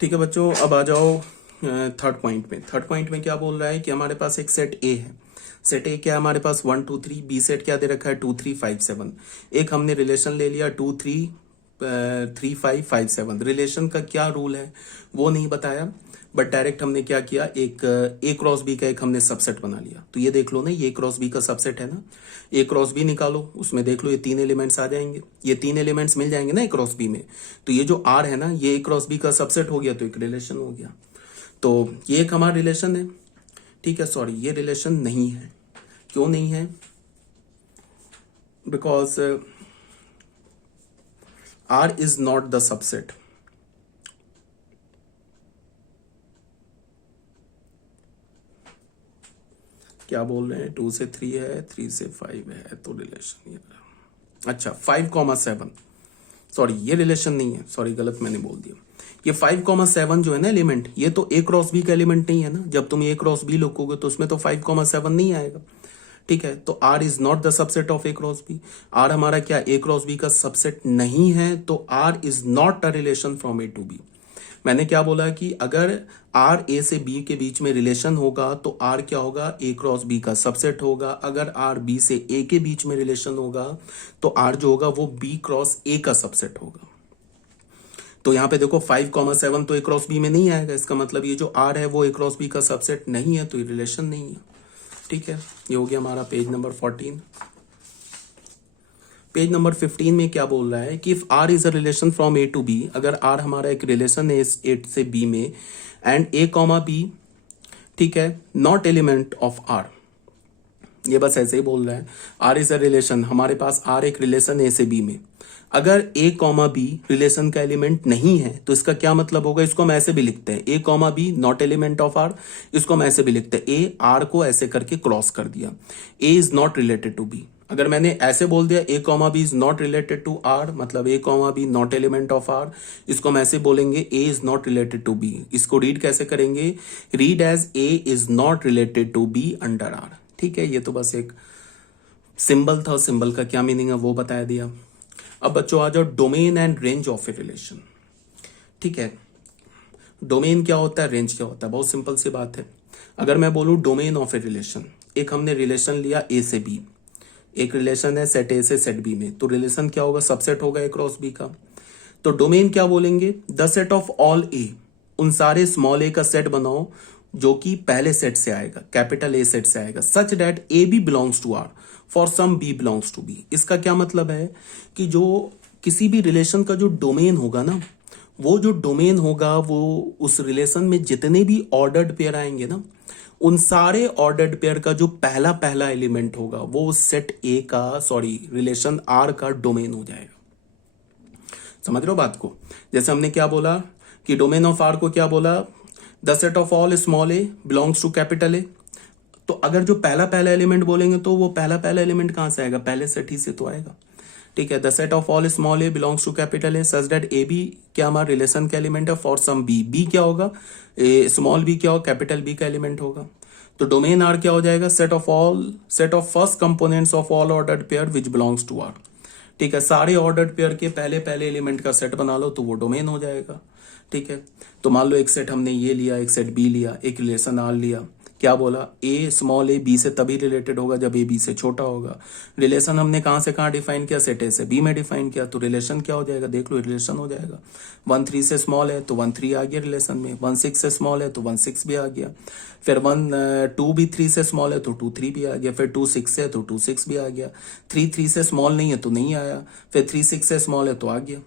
ठीक है बच्चों, अब आ जाओ थर्ड पॉइंट में। थर्ड पॉइंट में क्या बोल रहा है कि हमारे पास एक सेट ए है। सेट ए क्या है हमारे पास 1 2 3। बी सेट क्या दे रखा है 2 3 5 7। एक हमने रिलेशन ले लिया 2 3 3 5 5 7। रिलेशन का क्या रूल है वो नहीं बताया, बट डायरेक्ट हमने क्या किया, एक ए क्रॉस बी का एक हमने सबसेट बना लिया। तो ये देख लो ना, ये क्रॉस बी का सबसेट है ना, ए क्रॉस बी निकालो, उसमें देख लो ये 3 एलिमेंट्स आ जाएंगे, ये 3 एलिमेंट्स मिल जाएंगे ना ए क्रॉस बी में। तो ये जो आर है ना, ये ए क्रॉस बी का सबसेट हो गया, तो एक रिलेशन हो गया। तो ये एक हमारा रिलेशन है। ठीक है, सॉरी ये रिलेशन नहीं है। क्यों नहीं है? Because R is not the subset. क्या बोल रहे हैं, 2 से 3 है, 3 से 5 है, तो रिलेशन ये रहा। अच्छा 5,7, सॉरी ये रिलेशन नहीं है, सॉरी गलत मैंने बोल दिया। ये 5,7 जो है ना एलिमेंट, ये तो ए क्रॉस बी का एलिमेंट नहीं है ना। जब तुम ए क्रॉस बी लिखोगे तो उसमें तो 5,7 नहीं आएगा। ठीक है, तो R is not the subset of A cross B. R हमारा क्या ए क्रॉस बी का सबसेट नहीं है, तो R is not a relation from A to B. मैंने क्या बोला कि अगर आर ए से बी के बीच में रिलेशन होगा तो आर क्या होगा, ए क्रॉस बी का सबसेट होगा। अगर आर बी से ए के बीच में रिलेशन होगा तो आर जो होगा वो बी क्रॉस ए का सबसेट होगा। तो यहां पे देखो 5,7 तो ए क्रॉस बी में नहीं आएगा, इसका मतलब ये जो आर है वो ए क्रॉस बी का सबसेट नहीं है, तो ये रिलेशन नहीं है। ठीक है, ये हो गया हमारा पेज नंबर 14। पेज नंबर 15 में क्या बोल रहा है कि if R is a relation from A to B, अगर आर हमारा एक रिलेशन है ए से बी में, एंड ए कॉमा बी, ठीक है, नॉट एलिमेंट ऑफ आर। ये बस ऐसे ही बोल रहा है, आर इज अ रिलेशन, हमारे पास आर एक रिलेशन ए से बी में, अगर ए कॉमा बी रिलेशन का एलिमेंट नहीं है, तो इसका क्या मतलब होगा, इसको हम ऐसे भी लिखते हैं, A comma B not element of R. इसको हम ऐसे भी लिखते हैं, ए आर को ऐसे करके क्रॉस कर दिया, A is not related to B. अगर मैंने ऐसे बोल दिया A comma B is not related to R, मतलब A comma B not element of R, इसको हम ऐसे बोलेंगे A is not related to B. इसको रीड कैसे करेंगे, read as A is not related to B under R. ठीक है, ये तो बस एक सिंबल था, सिंबल का क्या मीनिंग है वो बता दिया। अब बच्चों आ जाओ domain and range of a relation. ठीक है, डोमेन क्या होता है, रेंज क्या होता है, बहुत सिंपल सी बात है। अगर मैं बोलूं डोमेन ऑफ ए रिलेशन, एक हमने रिलेशन लिया ए से बी, एक रिलेशन है सेट ए से सेट बी में, तो रिलेशन क्या होगा, सबसेट होगा ए क्रॉस बी का। तो डोमेन क्या बोलेंगे, द सेट ऑफ ऑल ए, उन सारे स्मॉल ए का सेट बनाओ जो कि पहले सेट से आएगा, कैपिटल ए सेट से आएगा, such that A B belongs to R for some b belongs to B. इसका क्या मतलब है कि जो किसी भी रिलेशन का जो डोमेन होगा ना, वो जो डोमेन होगा वो उस रिलेशन में जितने भी ऑर्डर्ड पेयर आएंगे ना, उन सारे ऑर्डर्ड पेयर का जो पहला पहला एलिमेंट होगा वो सेट ए का, सॉरी रिलेशन आर का डोमेन हो जाएगा। समझ रहे हो बात को? जैसे हमने क्या बोला कि डोमेन ऑफ आर को क्या बोला, the set of all small A belongs to capital A. तो अगर जो पहला पहला एलिमेंट बोलेंगे तो वो पहला पहला एलिमेंट कहां से आएगा, पहले सेट ही से तो आएगा। ठीक है, the set of all small A belongs to capital A such that A B क्या हमारा रिलेशन का एलिमेंट है फॉर सम बी। बी क्या होगा, स्मॉल बी क्या होगा, कैपिटल बी का एलिमेंट होगा। तो डोमेन आर क्या हो जाएगा, set of first components of all ordered pair which belongs to R. ठीक है, सारे ऑर्डर्ड पेयर के पहले पहले एलिमेंट का सेट बना लो तो वो डोमेन हो जाएगा। ठीक है, तो मान लो एक सेट हमने ये लिया, एक सेट बी लिया, एक रिलेशन आर लिया, क्या बोला, ए स्मॉल ए बी से तभी रिलेटेड होगा जब ए बी से छोटा होगा। रिलेशन हमने कहां से कहां डिफाइन किया, सेट ए से बी में डिफाइन किया, तो रिलेशन क्या हो जाएगा, देख लो रिलेशन हो जाएगा। 1 3 से स्मॉल है तो 1 3 आ गया रिलेशन में, 1 6 से स्मॉल है तो 1 6 भी आ गया, फिर 1 2 भी 3 से स्मॉल है तो 2 3 भी आ गया, फिर 2 6 से तो 2 6 भी आ गया, 3 3 से स्मॉल नहीं है तो नहीं आया, फिर 3 6 से स्मॉल है तो आ गया,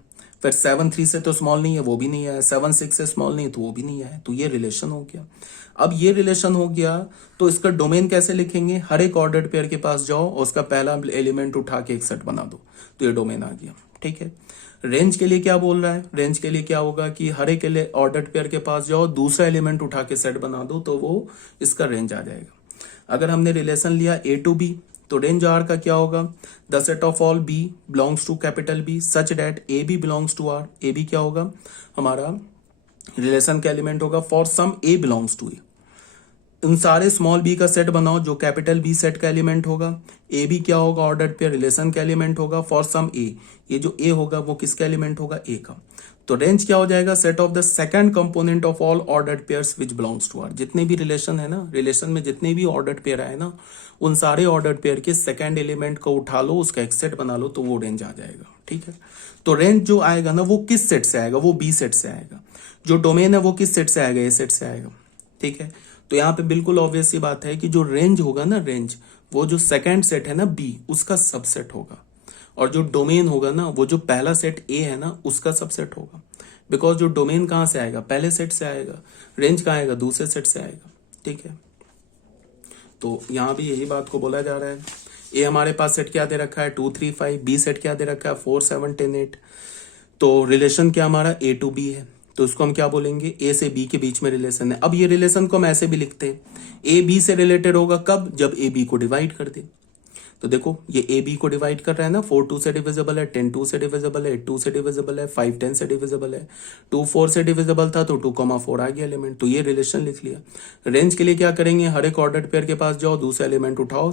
फिर 7 3 से तो स्मॉल नहीं है वो भी नहीं आया, 7 6 से स्मॉल नहीं है तो वो भी नहीं आया। तो ये रिलेशन हो गया। अब ये रिलेशन हो गया तो इसका डोमेन कैसे लिखेंगे, हर एक ऑर्डर्ड पेयर के पास जाओ और उसका पहला एलिमेंट उठा के एक सेट बना दो, तो ये डोमेन आ गया। ठीक है, रेंज के लिए क्या बोल रहा है, रेंज के लिए क्या होगा कि हर एक ऑर्डर्ड पेयर के पास जाओ, दूसरा एलिमेंट उठा के सेट बना दो, तो वो इसका रेंज आ जाएगा। अगर हमने रिलेशन लिया ए टू बी, तो रेंज आर का क्या होगा, the set of all B belongs to capital B such that A B belongs to R. A B क्या होगा, हमारा रिलेशन का एलिमेंट होगा for some A belongs to A. उन सारे स्मॉल बी का सेट बनाओ जो कैपिटल बी सेट का एलिमेंट होगा। ए बी क्या होगा, ऑर्डर्ड पेयर रिलेशन का एलिमेंट होगा फॉर सम ए। ये जो ए होगा वो किसका एलिमेंट होगा, ए का। तो रेंज क्या हो जाएगा, set of the second component of all ordered pairs which belongs to R. जितने भी रिलेशन है ना, रिलेशन में जितने भी ऑर्डर्ड पेयर आए ना, उन सारे ऑर्डर्ड पेयर के सेकंड एलिमेंट को उठा लो, उसका एक सेट बना लो, तो वो रेंज आ जाएगा। ठीक है, तो रेंज जो आएगा ना वो किस सेट से आएगा, वो बी सेट से आएगा। जो डोमेन है वो किस सेट से आएगा, ए सेट से आएगा। ठीक है, तो यहाँ पे बिल्कुल ऑब्वियस सी बात है कि जो रेंज होगा ना, रेंज वो जो सेकंड सेट है ना बी, उसका सबसेट होगा, और जो डोमेन होगा ना वो जो पहला सेट ए है ना उसका सबसेट होगा। बिकॉज जो डोमेन कहां से आएगा, पहले सेट से आएगा, रेंज कहां आएगा, दूसरे सेट से आएगा। ठीक है, तो यहां भी यही बात को बोला जा रहा है। ए हमारे पास सेट क्या दे रखा है, 2 3 5, बी सेट क्या दे रखा है, 4 7 10 8। तो रिलेशन क्या हमारा ए टू बी है, तो उसको हम क्या बोलेंगे, ए से बी के बीच में रिलेशन है। अब ये रिलेशन को हम ऐसे भी लिखते हैं, ए बी से रिलेटेड होगा कब, जब ए बी को डिवाइड कर दे। तो देखो ये ए बी को डिवाइड कर रहा है ना, 4 2 से डिविजिबल है, 10 2 से डिविजिबल है, 8 2 से डिविजिबल है, 5 10 से डिविजिबल है, 2 4 से डिविजिबल था तो 2,4 आ गया एलिमेंट। तो ये रिलेशन लिख लिया। रेंज के लिए क्या करेंगे, हर एक ऑर्डर्ड पेयर के पास जाओ, दूसरा एलिमेंट उठाओ,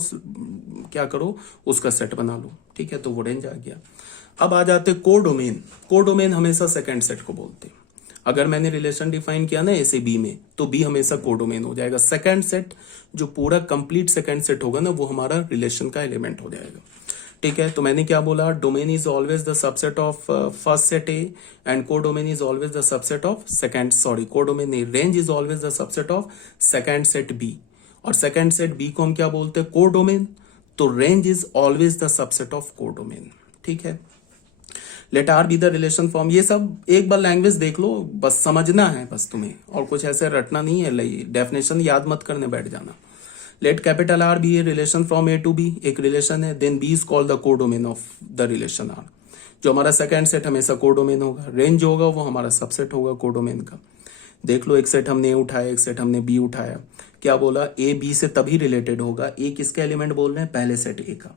क्या करो, उसका सेट बना लो। ठीक है, तो वो रेंज आ गया। अब आ जाते कोडोमेन। कोडोमेन हमेशा सेकंड सेट को बोलते हैं। अगर मैंने रिलेशन डिफाइन किया ना ए से बी में, तो बी हमेशा कोडोमेन हो जाएगा। सेकंड सेट जो पूरा कंप्लीट सेकंड सेट होगा ना, वो हमारा रिलेशन का एलिमेंट हो जाएगा। ठीक है, तो मैंने क्या बोला, domain is always the subset of first set A and codomain is always the subset of second, sorry codomain नहीं, range is always the subset of second set B. और सेकंड सेट बी को हम क्या बोलते हैं, codomain. तो range is always the subset of codomain. ठीक है, let R be the relation form. ये सब एक बार लैंग्वेज देख लो, बस समझना है बस तुम्हें, और कुछ ऐसे रटना नहीं है, डेफिनेशन याद मत करने बैठ जाना। Let capital R be a relation from A to B, एक रिलेशन है, then B is called the codomain of the relation R. जो हमारा सेकंड सेट हमेशा कोडोमेन होगा, रेंज होगा वो हमारा सबसेट होगा कोडोमेन का। देख लो, एक सेट हमने ए उठाया, एक सेट हमने बी उठाया, क्या बोला, ए बी से तभी रिलेटेड होगा। ए किसका एलिमेंट बोल रहे हैं, पहले सेट ए का।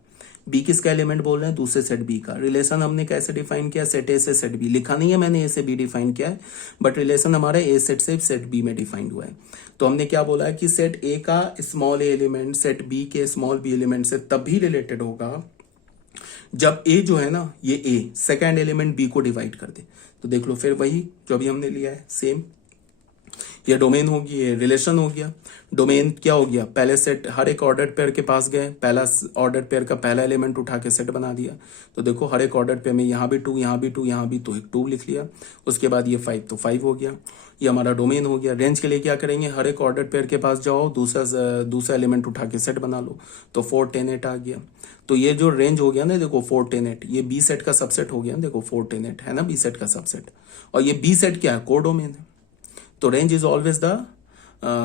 बी किसका एलिमेंट बोल रहे हैं, दूसरे सेट बी का। रिलेशन हमने कैसे डिफाइन किया, सेट ए से सेट बी। लिखा नहीं है मैंने ए से बी डिफाइन किया है, बट रिलेशन हमारा ए सेट से सेट बी में डिफाइंड हुआ है। तो हमने क्या बोला है कि सेट ए का स्मॉल ए एलिमेंट सेट बी के स्मॉल बी एलिमेंट से तभी रिलेटेड होगा जब ए जो है ना, ये ए सेकेंड एलिमेंट बी को डिवाइड कर दे। तो देख लो फिर वही जो अभी हमने लिया है, सेम। ये डोमेन होगी, ये रिलेशन हो गया। डोमेन क्या हो गया, पहले सेट हर एक ऑर्डर्ड पेयर के पास गए, पहला ऑर्डर्ड पेयर का पहला एलिमेंट उठा के सेट बना दिया। तो देखो हर एक ऑर्डर्ड पेयर में यहाँ भी 2, यहाँ भी 2, यहाँ भी तो एक 2 लिख लिया। उसके बाद ये 5, तो 5 हो गया। ये हमारा डोमेन हो गया। रेंज के लिए क्या करेंगे, हर एक ऑर्डर्ड पेयर के पास जाओ, दूसरा एलिमेंट उठा के सेट बना लो, तो 4 10 8 आ गया। तो ये जो रेंज हो गया ना, देखो 4 10 8, ये बी सेट का सबसेट हो गया। देखो 4 10 8 है ना बी सेट का सबसेट, और ये बी सेट क्या है, कोडोमेन है। तो range is always the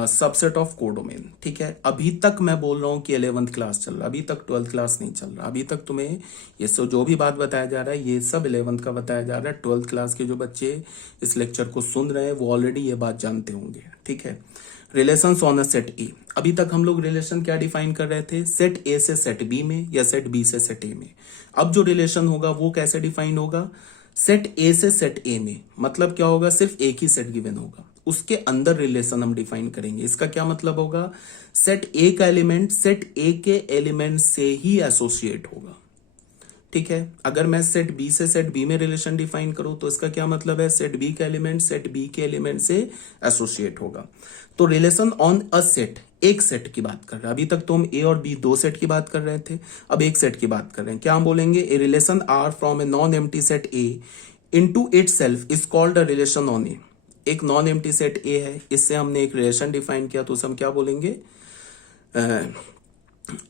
subset of codomain. ठीक है, अभी तक मैं बोल रहा हूं कि 11th क्लास चल रहा, अभी तक 12th क्लास नहीं चल रहा। अभी तक तुम्हें ये जो भी बात बताया जा रहा है, ये सब 11th का बताया जा रहा है। 12th क्लास के जो बच्चे इस लेक्चर को सुन रहे हैं, वो ऑलरेडी ये बात जानते होंगे। ठीक है, रिलेशंस ऑन अ सेट ए। अभी तक हम लोग रिलेशन क्या डिफाइन कर रहे थे, सेट ए से सेट बी में, या सेट बी से सेट ए में। अब जो रिलेशन होगा वो कैसे डिफाइन होगा, सेट ए से सेट ए में। मतलब क्या होगा, सिर्फ एक ही सेट गिवन होगा, उसके अंदर रिलेशन हम डिफाइन करेंगे। इसका क्या मतलब होगा, सेट ए का एलिमेंट सेट ए के एलिमेंट से ही एसोसिएट होगा। ठीक है, अगर मैं सेट बी से सेट बी में रिलेशन डिफाइन करूं, तो इसका क्या मतलब है, सेट बी का एलिमेंट सेट बी के एलिमेंट से एसोसिएट होगा। तो रिलेशन ऑन अ सेट, एक सेट की बात कर रहे हैं। अभी तक तो हम ए और बी 2 सेट की बात कर रहे थे, अब एक सेट की बात कर रहे हैं। क्या हम बोलेंगे, A relation R from A non empty set A into itself is called a relation on A. एक नॉन एम्प्टी सेट ए है, इससे हमने एक रिलेशन डिफाइन किया, तो उसे हम क्या बोलेंगे,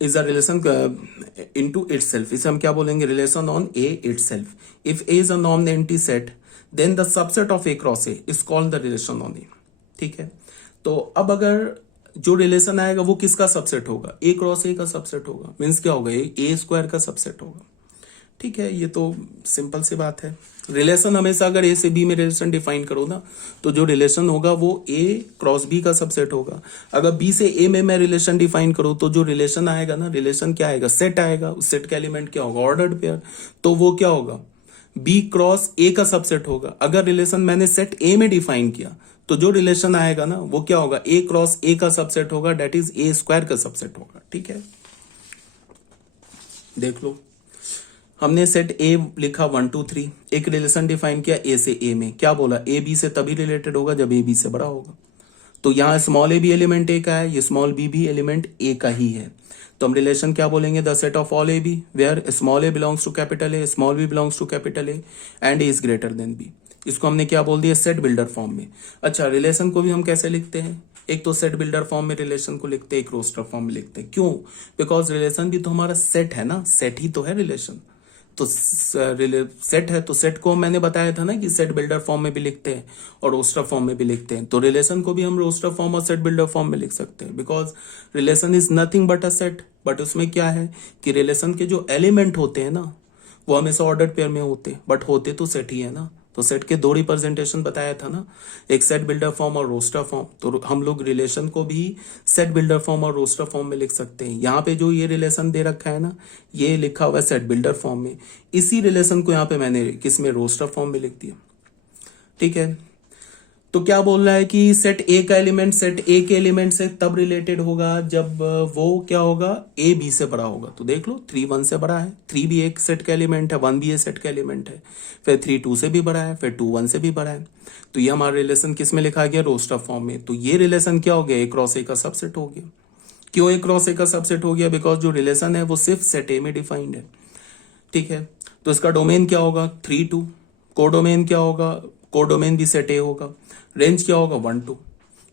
is a relation into itself. इसे हम क्या बोलेंगे, relation on A itself. If A is a non empty set, then the subset of A cross A is called the relation on A. ठीक है, तो अब अगर जो रिलेशन आएगा वो किसका सबसेट होगा, ए क्रॉस ए का सबसेट होगा। मीन्स क्या होगा, ए स्क्वायर का सबसेट होगा। ठीक है, ये तो सिंपल सी बात है। रिलेशन हमेशा अगर ए से बी में रिलेशन डिफाइन करो ना, तो जो रिलेशन होगा वो ए क्रॉस बी का सबसेट होगा। अगर बी से ए में मैं रिलेशन डिफाइन करूं, तो जो रिलेशन आएगा ना, रिलेशन क्या आएगा, सेट आएगा। उस सेट का एलिमेंट क्या होगा, ऑर्डर्ड पेयर। तो वो क्या होगा, बी क्रॉस ए का सबसेट होगा। अगर रिलेशन मैंने सेट ए में डिफाइन किया, तो जो रिलेशन आएगा ना वो क्या होगा, ए क्रॉस ए का सबसेट होगा, डेट इज ए स्क्वायर का सबसेट होगा। ठीक है, देख लो हमने सेट ए लिखा 1 2 3, एक रिलेशन डिफाइन किया ए से ए में, क्या बोला ए बी से तभी रिलेटेड होगा जब ए बी से बड़ा होगा। तो यहाँ स्मॉल ए भी एलिमेंट ए का है, ये स्मॉल बी भी एलिमेंट ए का ही है, तो हम रिलेशन क्या बोलेंगे, the set of all A b where small A belongs to capital A, small B belongs to capital A and A is greater than b. इसको हमने क्या बोल दिया, सेट बिल्डर फॉर्म में। अच्छा, रिलेशन को भी हम कैसे लिखते हैं, एक तो सेट बिल्डर फॉर्म में रिलेशन को लिखते हैं, एक रोस्टर फॉर्म में लिखते हैं। क्यों, बिकॉज रिलेशन भी तो हमारा सेट है ना, सेट ही तो है रिलेशन, तो सेट है तो सेट को मैंने बताया था ना कि सेट बिल्डर फॉर्म में भी लिखते हैं और रोस्टर फॉर्म में भी लिखते हैं, तो रिलेशन को भी हम रोस्टर फॉर्म और सेट बिल्डर फॉर्म में लिख सकते हैं, because relation is nothing but a set. But उसमें क्या है कि रिलेशन के जो एलिमेंट होते हैं ना वो हमेशा ऑर्डर्ड पेयर में होते हैं, बट होते तो सेट ही है ना। तो सेट के दो रिप्रेजेंटेशन बताया था ना, एक सेट बिल्डर फॉर्म और रोस्टर फॉर्म, तो हम लोग रिलेशन को भी सेट बिल्डर फॉर्म और रोस्टर फॉर्म में लिख सकते हैं। यहाँ पे जो ये रिलेशन दे रखा है ना, ये लिखा हुआ है सेट बिल्डर फॉर्म में, इसी रिलेशन को यहाँ पे मैंने किस में, रोस्टर फॉर्म में लिख दिया। ठीक है, तो क्या बोल रहा है कि सेट ए का एलिमेंट सेट ए के एलिमेंट से तब रिलेटेड होगा जब वो क्या होगा, ए बी से बड़ा होगा। तो देख लो 3 1 से बड़ा है, 3 भी एक सेट का एलिमेंट है, 1 भी ए सेट का एलिमेंट है, फिर 3 2 से भी बड़ा है, फिर 2 1 से भी बड़ा है। तो ये हमारा रिलेशन किस में लिखा गया, रोस्टर फॉर्म में। तो ये रिलेशन क्या हो गया, ए क्रॉस ए का सबसेट हो गया। क्यों ए क्रॉस ए का सबसेट हो गया, बिकॉज जो रिलेशन है वो सिर्फ सेट ए में डिफाइंड है। ठीक है, तो इसका डोमेन क्या होगा, 3 2, कोडोमेन क्या होगा, कोडोमेन भी सेट ए होगा, रेंज क्या होगा 1 2।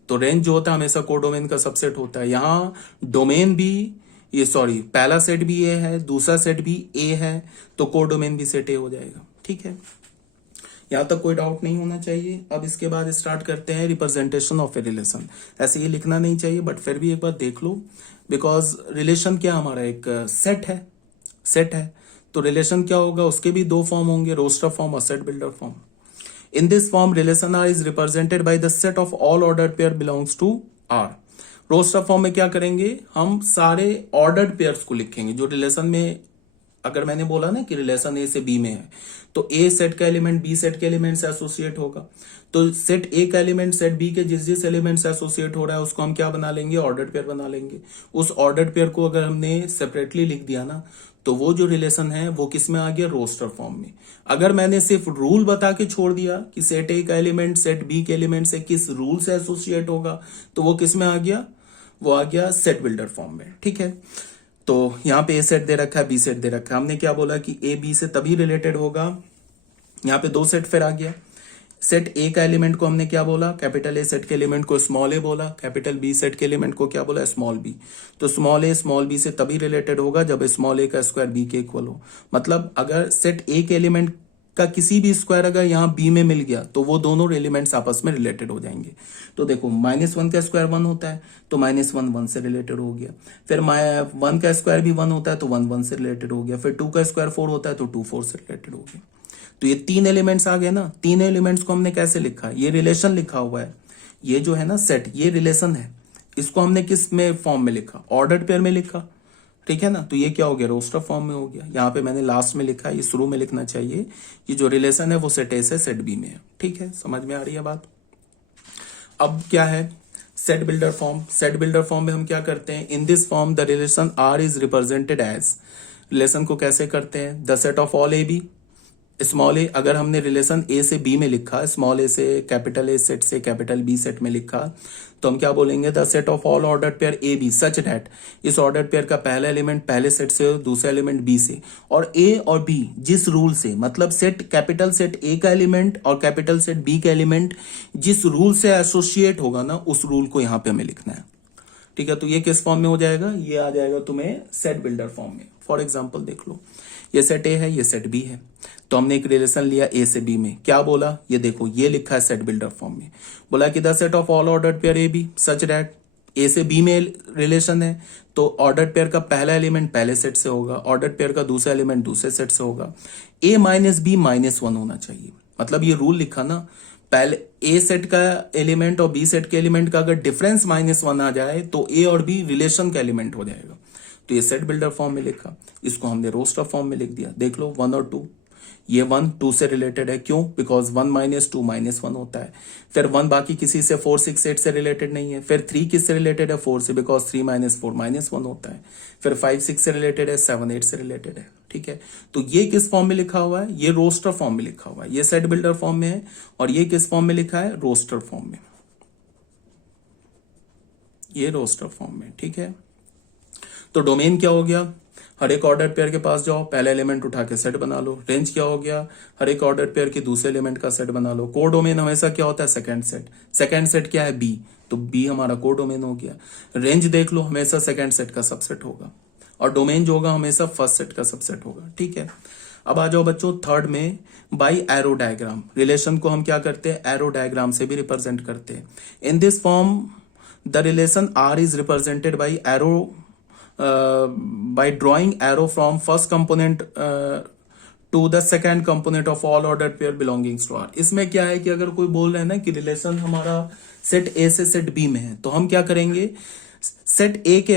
तो रेंज जो होता है हमेशा कोडोमेन का सबसेट होता है। यहाँ डोमेन भी ये पहला सेट भी ए है, दूसरा सेट भी ए है, तो कोडोमेन भी सेट ए हो जाएगा। ठीक है, यहां तक कोई डाउट नहीं होना चाहिए। अब इसके बाद स्टार्ट करते हैं रिप्रेजेंटेशन ऑफ ए रिलेशन। ऐसे ये लिखना नहीं चाहिए, बट फिर भी एक बार देख लो, बिकॉज रिलेशन क्या हमारा एक सेट है, सेट है, तो रिलेशन क्या होगा, उसके भी दो फॉर्म होंगे, रोस्टर फॉर्म और set builder form. In this form, relation R is represented by the set of all ordered pair belongs to R. Roster form में क्या करेंगे, हम सारे ऑर्डर्ड पेयर्स को लिखेंगे जो रिलेशन में, अगर मैंने बोला ना कि रिलेशन ए से बी में है, तो ए सेट का एलिमेंट बी सेट के एलिमेंट से एसोसिएट होगा, तो सेट ए का एलिमेंट सेट बी के जिस जिस एलिमेंट से एसोसिएट हो रहा है उसको हम क्या बना लेंगे, ऑर्डर्ड पेयर बना लेंगे। उस ऑर्डर्ड पेयर को अगर हमने सेपरेटली लिख दिया ना, तो वो जो रिलेशन है वो किस में आ गया, रोस्टर फॉर्म में। अगर मैंने सिर्फ रूल बता के छोड़ दिया कि सेट ए का एलिमेंट सेट बी के एलिमेंट से किस रूल से एसोसिएट होगा, तो वो किस में आ गया, वो आ गया सेट बिल्डर फॉर्म में। ठीक है, तो यहाँ पे ए सेट दे रखा है, बी सेट दे रखा है, हमने क्या बोला कि ए बी से तभी रिलेटेड होगा, यहाँ पे दो सेट फिर आ गया। सेट ए का एलिमेंट को हमने क्या बोला, कैपिटल ए सेट के एलिमेंट को स्मॉल ए बोला, कैपिटल बी सेट के एलिमेंट को क्या बोला, स्मॉल बी। तो स्मॉल ए स्मॉल बी से तभी रिलेटेड होगा जब स्मॉल ए का स्क्वायर बी के इक्वल हो। मतलब अगर सेट ए के एलिमेंट का किसी भी स्क्वायर अगर यहाँ बी में मिल गया तो वो दोनों एलिमेंट्स आपस में रिलेटेड हो जाएंगे। तो देखो -1 का स्क्वायर 1 होता है, तो -1 1 से रिलेटेड हो गया। फिर 1 का स्क्वायर भी 1 होता है, तो 1 1 से रिलेटेड हो गया। फिर 2 का स्क्वायर 4 होता है, तो 2 4 से रिलेटेड हो गया। तो ये 3 एलिमेंट्स आ गए ना, 3 एलिमेंट्स को हमने कैसे लिखा, ये रिलेशन लिखा हुआ है, ये जो है ना सेट, ये रिलेशन है, इसको हमने किस में फॉर्म में लिखा, ऑर्डर्ड पेयर में लिखा। ठीक है ना, तो ये क्या हो गया, रोस्टर फॉर्म में हो गया। यहाँ पे मैंने लास्ट में लिखा है, ये शुरू में लिखना चाहिए कि जो रिलेशन है वो सेट ए से सेट बी में है। ठीक है, समझ में आ रही है बात। अब क्या है, set builder form. Set builder form में हम क्या करते हैं, in this form the relation R is represented as, relation को कैसे करते हैं, the set of all A B, small A, अगर हमने रिलेशन ए से बी में लिखा, स्मॉल ए से कैपिटल ए सेट से कैपिटल बी सेट में लिखा, तो हम क्या बोलेंगे, the set of all ordered pair A B such that, इस ऑर्डर्ड पेयर का पहला एलिमेंट पहले सेट से, दूसरा एलिमेंट बी से, और ए और बी जिस रूल से, मतलब सेट कैपिटल सेट ए का एलिमेंट और कैपिटल सेट बी का एलिमेंट जिस रूल से एसोसिएट होगा ना, उस रूल को यहां पे हमें लिखना है। ठीक है, तो ये किस फॉर्म में हो जाएगा, ये आ जाएगा तुम्हें सेट बिल्डर फॉर्म में। फॉर एग्जाम्पल देख लो, ये सेट ए है, ये सेट बी है, तो हमने एक रिलेशन लिया ए से बी में, क्या बोला, ये देखो ये लिखा है सेट बिल्डर फॉर्म में, बोला कि the set of all ordered pair A B such that, A से बी में रिलेशन है, तो ऑर्डर्ड पेयर का पहला एलिमेंट पहले सेट से होगा, ऑर्डर्ड पेयर का दूसरा एलिमेंट दूसरे सेट से होगा, ए माइनस बी -1 होना चाहिए। मतलब ये रूल लिखा ना, पहले ए सेट का एलिमेंट और बी सेट के एलिमेंट का अगर डिफरेंस -1 आ जाए तो ए और बी रिलेशन का एलिमेंट हो जाएगा। तो ये सेट बिल्डर फॉर्म में लिखा, इसको हमने रोस्टर फॉर्म में लिख दिया। देख लो 1 और 2, ये 1 2 से रिलेटेड है, क्यों? बिकॉज 1 माइनस 2 माइनस 1 होता है। फिर 1 बाकी किसी से 4 6 8 से रिलेटेड नहीं है। फिर 3 किससे रिलेटेड है? 4 से, बिकॉज 3 माइनस 4 माइनस 1 होता है। फिर 5 6 से रिलेटेड है, 7 8 से रिलेटेड है। ठीक है, तो ये किस फॉर्म में लिखा हुआ है? ये रोस्टर फॉर्म में लिखा हुआ है। ये सेट बिल्डर फॉर्म में है, और ये किस फॉर्म में लिखा है? रोस्टर फॉर्म में। ये रोस्टर फॉर्म में। ठीक है, तो डोमेन क्या हो गया? हर एक ऑर्डर पेयर के पास जाओ, पहला एलिमेंट उठा के सेट बना लो। रेंज क्या हो गया? हर एक ऑर्डर पेयर के दूसरे एलिमेंट का सेट बना लो। कोर डोमेन हमेशा क्या होता है? Second set. सेकंड सेट क्या है? बी, तो बी हमारा कोर डोमेन हो गया। रेंज देख लो, हमेशा सेकंड सेट का सबसेट होगा, और डोमेन जो होगा हमेशा फर्स्ट सेट का सबसेट होगा। ठीक है, अब आ जाओ बच्चों थर्ड में, बाई एरो डायग्राम। रिलेशन को हम क्या करते हैं? एरो डायग्राम से भी रिप्रेजेंट करते हैं। In this form the relation R is represented by arrow, by drawing arrow from first component to the second component of all ordered pair belongings to R। इसमें क्या है कि अगर कोई बोल रहे हैं ना कि रिलेशन हमारा सेट ए से सेट बी में है, तो हम क्या करेंगे? सेट ए के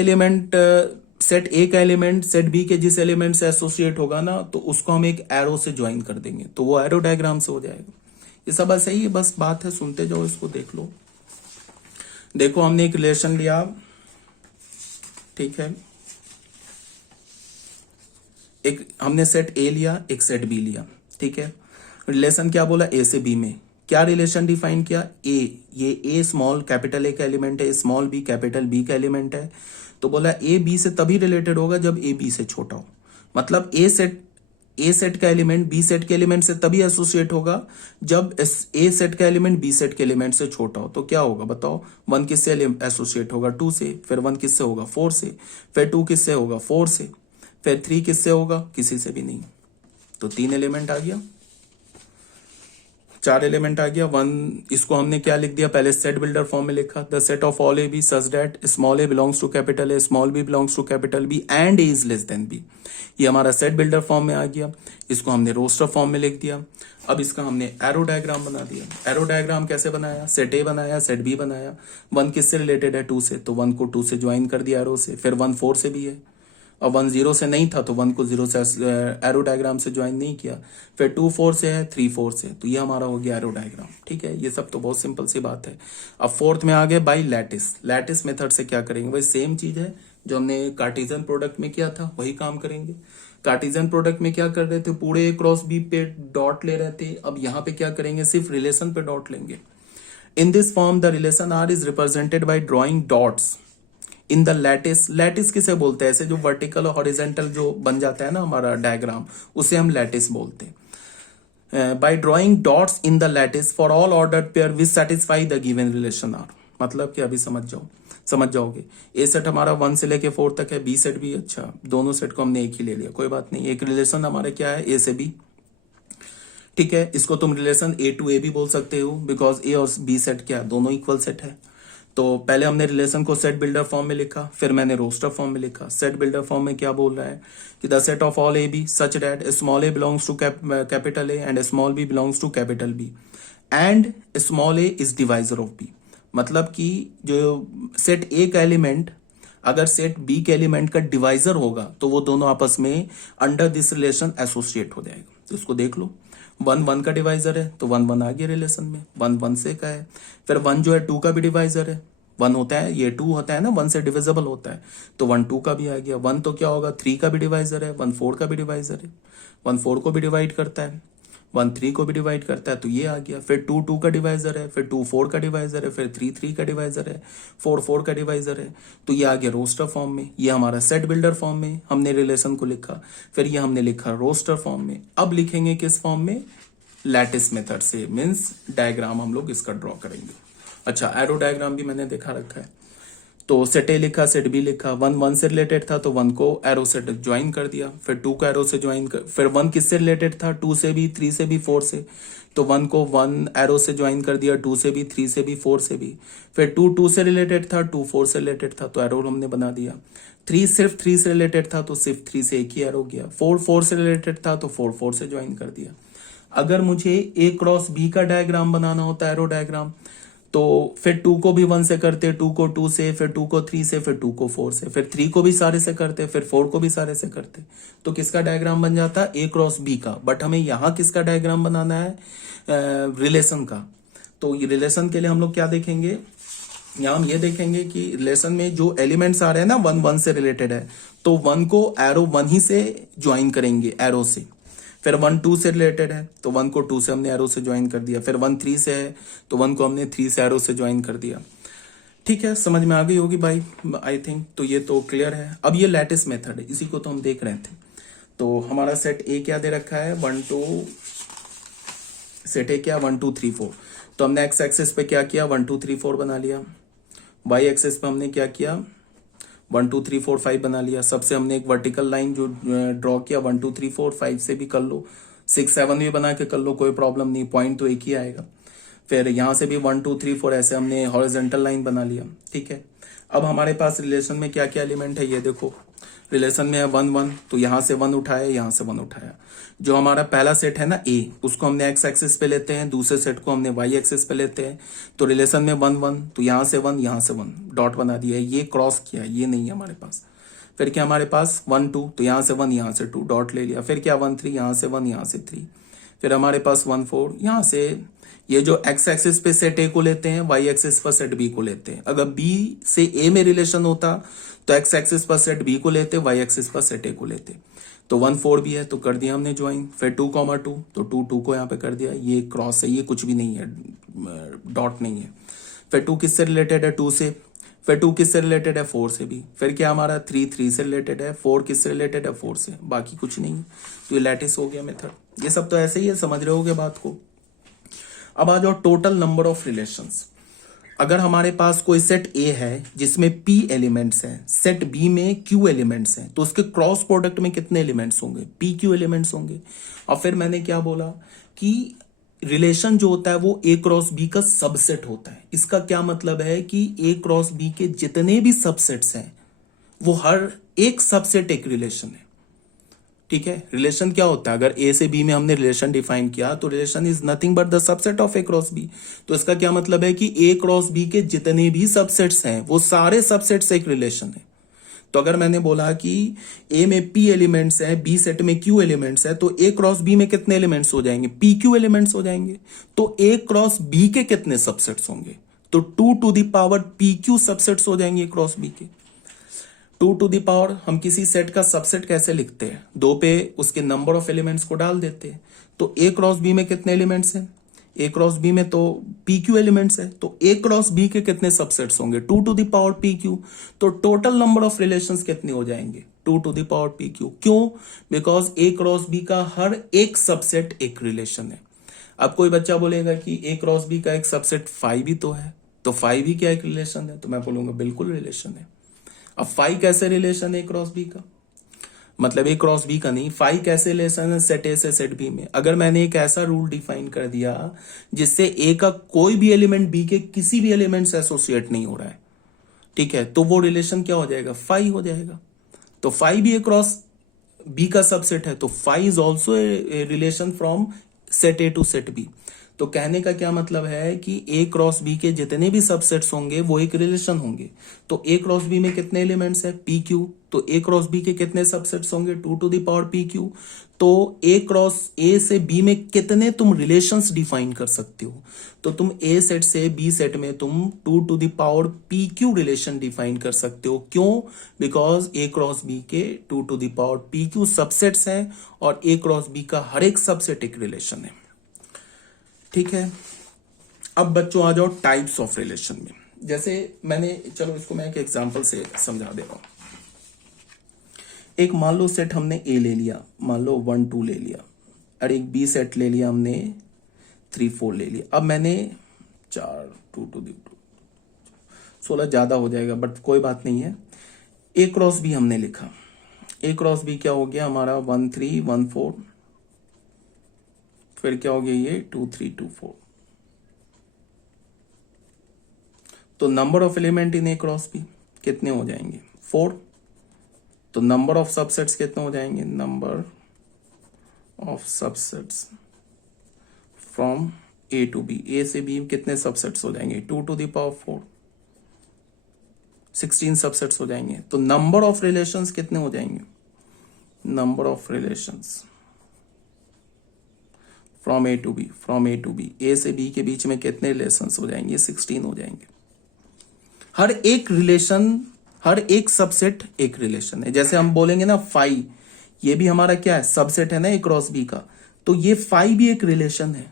एलिमेंट सेट बी के जिस एलिमेंट से एसोसिएट होगा ना, तो उसको हम एक एरो से ज्वाइन कर देंगे, तो वो एरो डायग्राम से हो जाएगा। ये सब ऐसा ही बस बात है, सुनते जाओ, इसको देख लो। देखो हमने एक रिलेशन लिया, ठीक है, एक हमने सेट ए लिया, एक सेट बी लिया। ठीक है, रिलेशन क्या बोला? ए से बी में क्या रिलेशन डिफाइन किया? ए, ये ए स्मॉल कैपिटल ए का एलिमेंट है, स्मॉल बी कैपिटल बी का एलिमेंट है, तो बोला ए बी से तभी रिलेटेड होगा जब ए बी से छोटा हो। मतलब ए सेट का एलिमेंट बी सेट के एलिमेंट से तभी एसोसिएट होगा जब ए सेट का एलिमेंट बी सेट के एलिमेंट से छोटा हो। तो क्या होगा बताओ? 1 किससे एसोसिएट होगा? 2 से। फिर 1 किससे होगा? 4 से। फिर 2 किससे होगा? 4 से। फिर 3 किससे होगा? किसी से भी नहीं। तो 3 एलिमेंट आ गया, 4 एलिमेंट आ गया। 1 इसको हमने क्या लिख दिया? पहले सेट बिल्डर फॉर्म में लिखा, the set of all A B such that small A belongs to capital A, small B belongs to capital B and A is less than B. ये हमारा सेट बिल्डर फॉर्म में आ गया। इसको हमने roster form में लिख दिया। अब इसका हमने एरो डायग्राम बना दिया। एरो डायग्राम कैसे बनाया? सेट ए बनाया, सेट बी बनाया। 1 किससे रिलेटेड है? 2 से, तो 1 को 2 से ज्वाइन कर दिया एरो से। फिर 1 4 से भी है, और 1 0 से नहीं था, तो 1 को 0 से एरो डायग्राम से ज्वाइन नहीं किया। फिर 2 4 से है, 3 4 से, तो ये हमारा हो गया एरो डायग्राम। ठीक है, ये सब तो बहुत सिंपल सी बात है। अब फोर्थ में आ गए बाई लैटिस। लैटिस मेथड से क्या करेंगे? वही सेम चीज है जो हमने कार्टेशियन प्रोडक्ट में किया था, वही काम करेंगे। कार्टेशियन प्रोडक्ट में क्या कर रहे थे? पूरे क्रॉस बी पे डॉट ले रहे थे। अब यहाँ पे क्या करेंगे? सिर्फ रिलेशन पे डॉट लेंगे। In this form the relation R is represented by drawing dots in the lattice. Lattice किसे बोलते हैं? ऐसे जो वर्टिकल और हॉरिजेंटल जो बन जाता है ना हमारा डायग्राम, उसे हम लैटिस बोलते हैं। By drawing dots in the lattice for all ordered pair which satisfy the given relation R. मतलब कि अभी समझ जाओगे। ए सेट हमारा 1 से लेके 4 तक है, बी सेट भी, अच्छा दोनों सेट को हमने एक ही ले लिया, कोई बात नहीं। एक रिलेशन हमारा क्या है? ए से बी। ठीक है, इसको तुम रिलेशन ए टू ए भी बोल सकते हो, बिकॉज ए और बी सेट क्या, दोनों इक्वल सेट है। तो पहले हमने रिलेशन को सेट बिल्डर फॉर्म में लिखा, फिर मैंने रोस्टर फॉर्म में लिखा। सेट बिल्डर फॉर्म में क्या बोल रहा है कि the set of all A B such that small A belongs to capital A and small B belongs to capital B and small A is divisor of B. मतलब कि जो set A का एलिमेंट अगर set B के element का divisor होगा, तो वो दोनों आपस में अंडर दिस रिलेशन एसोसिएट हो जाएगा। तो इसको देख लो, 1 1 का डिवाइजर है, तो 1 1 आ गया रिलेशन में। 1 1 से का है। फिर 1 जो है 2 का भी डिवाइजर है। 1 होता है, ये 2 होता है ना, 1 से डिविजिबल होता है, तो 1 2 का भी आ गया। 1 तो क्या होगा? 3 का भी डिवाइजर है। 1 4 का भी डिवाइजर है। 1 4 को भी डिवाइड करता है, 1 3 को भी डिवाइड करता है, तो ये आ गया। फिर 2 2 का डिवाइजर है, फिर 2 4 का डिवाइजर है, फिर 3 3 का डिवाइजर है, 4 4 का डिवाइजर है। तो ये आ गया रोस्टर फॉर्म में। ये हमारा सेट बिल्डर फॉर्म में हमने रिलेशन को लिखा। फिर ये हमने लिखा रोस्टर फॉर्म में। अब लिखेंगे किस फॉर्म में? लैटिस मेथड से, मीन्स डायग्राम हम लोग इसका ड्रॉ करेंगे। अच्छा, एरो डायग्राम भी मैंने देखा रखा है। तो सेट ए लिखा, सेट बी लिखा। 1 1 से रिलेटेड था, तो 1 को एरो से ज्वाइन कर दिया। फिर 2 को एरो से ज्वाइन कर, फिर 1 किससे रिलेटेड था? 2 से भी, 3 से भी, 4 से, तो 1 को 1 एरो से ज्वाइन कर दिया। 2 से भी, 3 से भी, 4 से भी। फिर 2 2 से रिलेटेड था, 2 4 से रिलेटेड था, तो एरो हमने बना दिया। 3 सिर्फ 3 से रिलेटेड था, तो सिर्फ 3 से एक ही एरो गया। 4 4 से रिलेटेड था, तो 4 4 से ज्वाइन कर दिया। अगर मुझे ए क्रॉस बी का डायग्राम बनाना होता है, एरो डायग्राम, तो फिर 2 को भी 1 से करते, 2 को 2 से, फिर 2 को 3 से, फिर 2 को 4 से, फिर 3 को भी सारे से करते, फिर 4 को भी सारे से करते। तो किसका डायग्राम बन जाता? ए क्रॉस बी का। बट हमें यहां किसका डायग्राम बनाना है? रिलेशन का। तो ये रिलेशन के लिए हम लोग क्या देखेंगे? यहाँ हम ये देखेंगे कि रिलेशन में जो एलिमेंट्स आ रहे हैं ना, 1 1 से रिलेटेड है, तो 1 को एरो 1 ही से ज्वाइन करेंगे, एरो से। फिर 1 2 से रिलेटेड है, तो 1 को 2 से हमने एरो से ज्वाइन कर दिया। फिर 1 3 से है, तो 1 को हमने 3 से एरो से ज्वाइन कर दिया। ठीक है, समझ में आ गई होगी भाई, आई थिंक। तो ये तो क्लियर है। अब ये लैटिस मेथड है, इसी को तो हम देख रहे थे। तो हमारा सेट ए क्या दे रखा है? 1 2, सेट ए क्या? 1 2 3 4। तो हमने एक्स एक्सिस पे क्या किया? 1 2 3 4 बना लिया। वाई एक्सिस पे हमने क्या किया? 1 2 3 4 5 बना लिया। सबसे हमने एक वर्टिकल लाइन जो ड्रॉ किया, 1 2 3 4 5 से भी कर लो, 6 7 भी बना के कर लो, कोई प्रॉब्लम नहीं, पॉइंट तो एक ही आएगा। फिर यहां से भी 1 2 3 4 ऐसे हमने हॉरिजॉन्टल लाइन बना लिया। ठीक है, अब हमारे पास रिलेशन में क्या क्या एलिमेंट है ये देखो। रिलेशन में है 1 1, तो यहां से 1 उठाया, यहां से 1 उठाया। जो हमारा पहला सेट है ना ए, उसको हमने एक्स एक्सिस पे लेते हैं, दूसरे सेट को हमने वाई एक्सिस पे लेते हैं। तो रिलेशन में 1 1, तो यहां से 1, यहां से 1, डॉट बना दिया है, ये क्रॉस किया, ये नहीं है हमारे पास। फिर क्या हमारे पास? 1 2, तो यहां से 1, यहां से 2, डॉट ले लिया। फिर क्या? 1 3, यहां से 1, यहां से 3। फिर हमारे पास 1 4, यहां से ये जो एक्स एक्सिस पे सेट ए को लेते हैं, वाई एक्सिस पर सेट बी को लेते हैं। अगर बी से ए में रिलेशन होता तो एक्स एक्सिस पर सेट बी को लेते, वाई एक्सिस पर सेट ए को लेते। तो 1 4 भी है, तो कर दिया हमने ज्वाइन। फिर 2 2, तो 2 2 को यहाँ पे कर दिया। ये क्रॉस है, ये कुछ भी नहीं है, डॉट नहीं है। फिर 2 किससे रिलेटेड है? 2 से। फिर 2 किससे रिलेटेड है? 4 से भी। फिर क्या हमारा 3 3 से रिलेटेड है, 4 किससे रिलेटेड है? 4 से। बाकी कुछ नहीं है। तो ये लैटिस हो गया मेथड। ये सब तो ऐसे ही है, समझ रहे होगे बात को। अब आ जाओ टोटल नंबर ऑफ रिलेशंस। अगर हमारे पास कोई सेट ए है जिसमें p एलिमेंट्स हैं, सेट बी में q एलिमेंट्स हैं, तो उसके क्रॉस प्रोडक्ट में कितने एलिमेंट्स होंगे? p q एलिमेंट्स होंगे। और फिर मैंने क्या बोला कि रिलेशन जो होता है वो a क्रॉस b का सबसेट होता है। इसका क्या मतलब है कि a क्रॉस b के जितने भी सबसेट्स हैं वो हर एक सबसेट एक रिलेशन है। ठीक है, रिलेशन क्या होता है? अगर ए से बी में हमने रिलेशन डिफाइन किया तो relation is nothing but the subset of A cross B. तो इसका क्या मतलब है कि ए क्रॉस बी के जितने भी सबसेट्स हैं वो सारे सबसेट्स एक रिलेशन है। तो अगर मैंने बोला कि ए में पी एलिमेंट्स है, बी सेट में क्यू एलिमेंट्स है, तो ए क्रॉस बी में कितने एलिमेंट्स हो जाएंगे? पी क्यू एलिमेंट्स हो जाएंगे। तो ए क्रॉस बी के कितने सबसेट्स होंगे? तो 2 to the power P Q subsets हो जाएंगे क्रॉस बी के। 2 टू द पावर, हम किसी सेट का सबसेट कैसे लिखते हैं? 2 पे उसके नंबर ऑफ एलिमेंट्स को डाल देते हैं। तो ए क्रॉस बी में कितने एलिमेंट्स हैं? ए क्रॉस बी में तो पी क्यू एलिमेंट्स है, तो ए क्रॉस बी के कितने सबसेट्स होंगे? 2 to the power P Q. तो टोटल नंबर ऑफ रिलेशंस कितने हो जाएंगे? 2 to the power P Q. क्यों? बिकॉज ए क्रॉस बी का हर एक सबसेट एक रिलेशन है। अब कोई बच्चा बोलेगा कि ए क्रॉस बी का एक सबसेट 5 भी तो है, तो 5 भी क्या एक रिलेशन है? तो मैं बोलूंगा बिल्कुल रिलेशन है। अब 5 कैसे रिलेशन है ए क्रॉस बी का? मतलब ए क्रॉस बी का नहीं, 5 कैसे रिलेशन है सेट ए से सेट बी में? अगर मैंने एक ऐसा रूल डिफाइन कर दिया जिससे ए का कोई भी एलिमेंट बी के किसी भी एलिमेंट से एसोसिएट नहीं हो रहा है, ठीक है, तो वो रिलेशन क्या हो जाएगा? 5 हो जाएगा। तो 5 भी ए क्रॉस बी का सबसेट है, तो 5 is also a relation from set A to set B. तो कहने का क्या मतलब है कि ए क्रॉस बी के जितने भी सबसेट्स होंगे वो एक रिलेशन होंगे। तो ए क्रॉस बी में कितने एलिमेंट्स है? P Q. तो ए क्रॉस बी के कितने सबसेट्स होंगे? 2 to the power P Q. तो ए क्रॉस ए से बी में कितने तुम रिलेशंस डिफाइन कर सकते हो? तो तुम ए सेट से बी सेट में तुम 2 to the power P Q relation define कर सकते हो। क्यों? बिकॉज ए क्रॉस बी के 2 to the power P Q subsets हैं और ए क्रॉस बी का हर एक सबसेट एक रिलेशन है। ठीक है, अब बच्चों आ जाओ टाइप्स ऑफ रिलेशन में। जैसे मैंने, चलो इसको मैं एक एग्जांपल से समझा दे रहा हूं। एक मान लो सेट हमने ए ले लिया, मान लो 1 2 ले लिया, और एक बी सेट ले लिया हमने 3 4 ले लिया। अब मैंने 4 2 2 16 ज्यादा हो जाएगा बट कोई बात नहीं है। ए क्रॉस बी हमने लिखा। ए क्रॉस बी क्या हो गया हमारा? 1 3 1 4। फिर क्या हो गया ये? 2 3 2 4। तो number of element in A cross B कितने हो जाएंगे? 4। तो नंबर ऑफ सबसेट्स कितने हो जाएंगे? Number of subsets from A to B, A से बी कितने सबसेट्स हो जाएंगे 2⁴, 16 सबसेट्स हो जाएंगे। तो नंबर ऑफ रिलेशंस कितने हो जाएंगे, number of relations from A to B, A से बी के बीच में कितने रिलेशंस हो जाएंगे 16 हो जाएंगे। हर एक रिलेशन, हर एक सबसेट एक रिलेशन है। जैसे हम बोलेंगे ना फाई, ये भी हमारा क्या है, सबसेट है ना ए क्रॉस बी का, तो ये फाई भी एक रिलेशन है।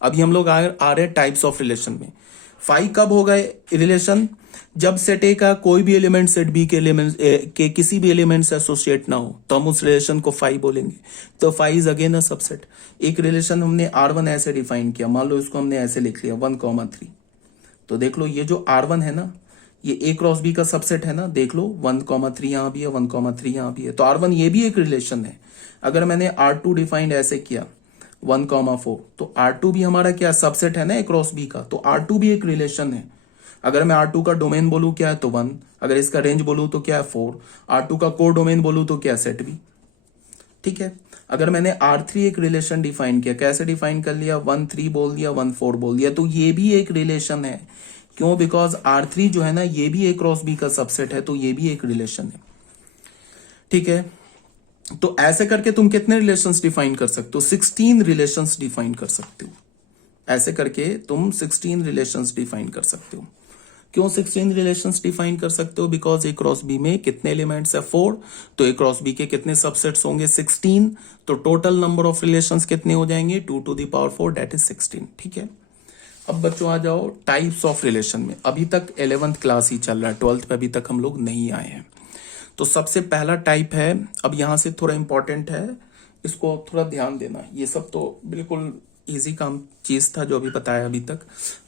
अभी हम लोग आ रहे हैं टाइप्स ऑफ रिलेशन में। फाई कब होगा रिलेशन, जब सेट ए का कोई भी एलिमेंट सेट बी के एलिमेंट के किसी भी एलिमेंट से एसोसिएट ना हो, तो हम उस रिलेशन को फाई बोलेंगे। तो phi is again a subset. एक रिलेशन हमने R1 ऐसे डिफाइन किया, मान लो इसको हमने ऐसे लिख लिया 1,3, तो देख लो ये जो R1 है ना, ये ए क्रॉस बी का सबसेट है ना, देख लो 1,3 यहां भी है, 1,3 यहां भी है, तो R1 ये भी एक रिलेशन है। अगर मैंने R2 डिफाइंड ऐसे किया 1,4, तो R2 भी हमारा क्या सबसेट है ना ए क्रॉस बी का, तो R2 भी एक रिलेशन है। अगर मैं R2 का डोमेन बोलूं क्या है तो 1, अगर इसका रेंज बोलूं तो क्या है 4, R2 का कोर डोमेन बोलूं तो क्या सेट बी। ठीक है, अगर मैंने R3 एक रिलेशन डिफाइन किया, कैसे डिफाइन कर लिया, 1,3 बोल दिया, 1,4 बोल दिया, तो ये भी एक रिलेशन है। क्यों, बिकॉज R3 जो है ना ये भी ए क्रॉस बी का सबसेट है, तो ये भी एक रिलेशन है। ठीक है, तो ऐसे करके तुम कितने रिलेशंस डिफाइन कर सकते हो, 16 रिलेशंस डिफाइन कर सकते हो। ऐसे करके तुम 16 रिलेशंस डिफाइन कर सकते हो। क्यों 16 रिलेशंस डिफाइन कर सकते हो, बिकॉज ए क्रॉस बी में कितने एलिमेंट्स है 4, तो ए क्रॉस बी के कितने सबसेट्स होंगे 16, तो टोटल नंबर ऑफ रिलेशंस कितने हो जाएंगे 2⁴, दैट इज 16। ठीक है, अब बच्चों आ जाओ टाइप्स ऑफ रिलेशन में। अभी तक 11th क्लास ही चल रहा है, 12th पे अभी तक हम लोग नहीं आए हैं। तो सबसे पहला टाइप है, अब यहां से थोड़ा इंपॉर्टेंट है, इसको थोड़ा ध्यान देना। ये सब तो बिल्कुल इजी काम चीज था जो अभी बताया अभी तक।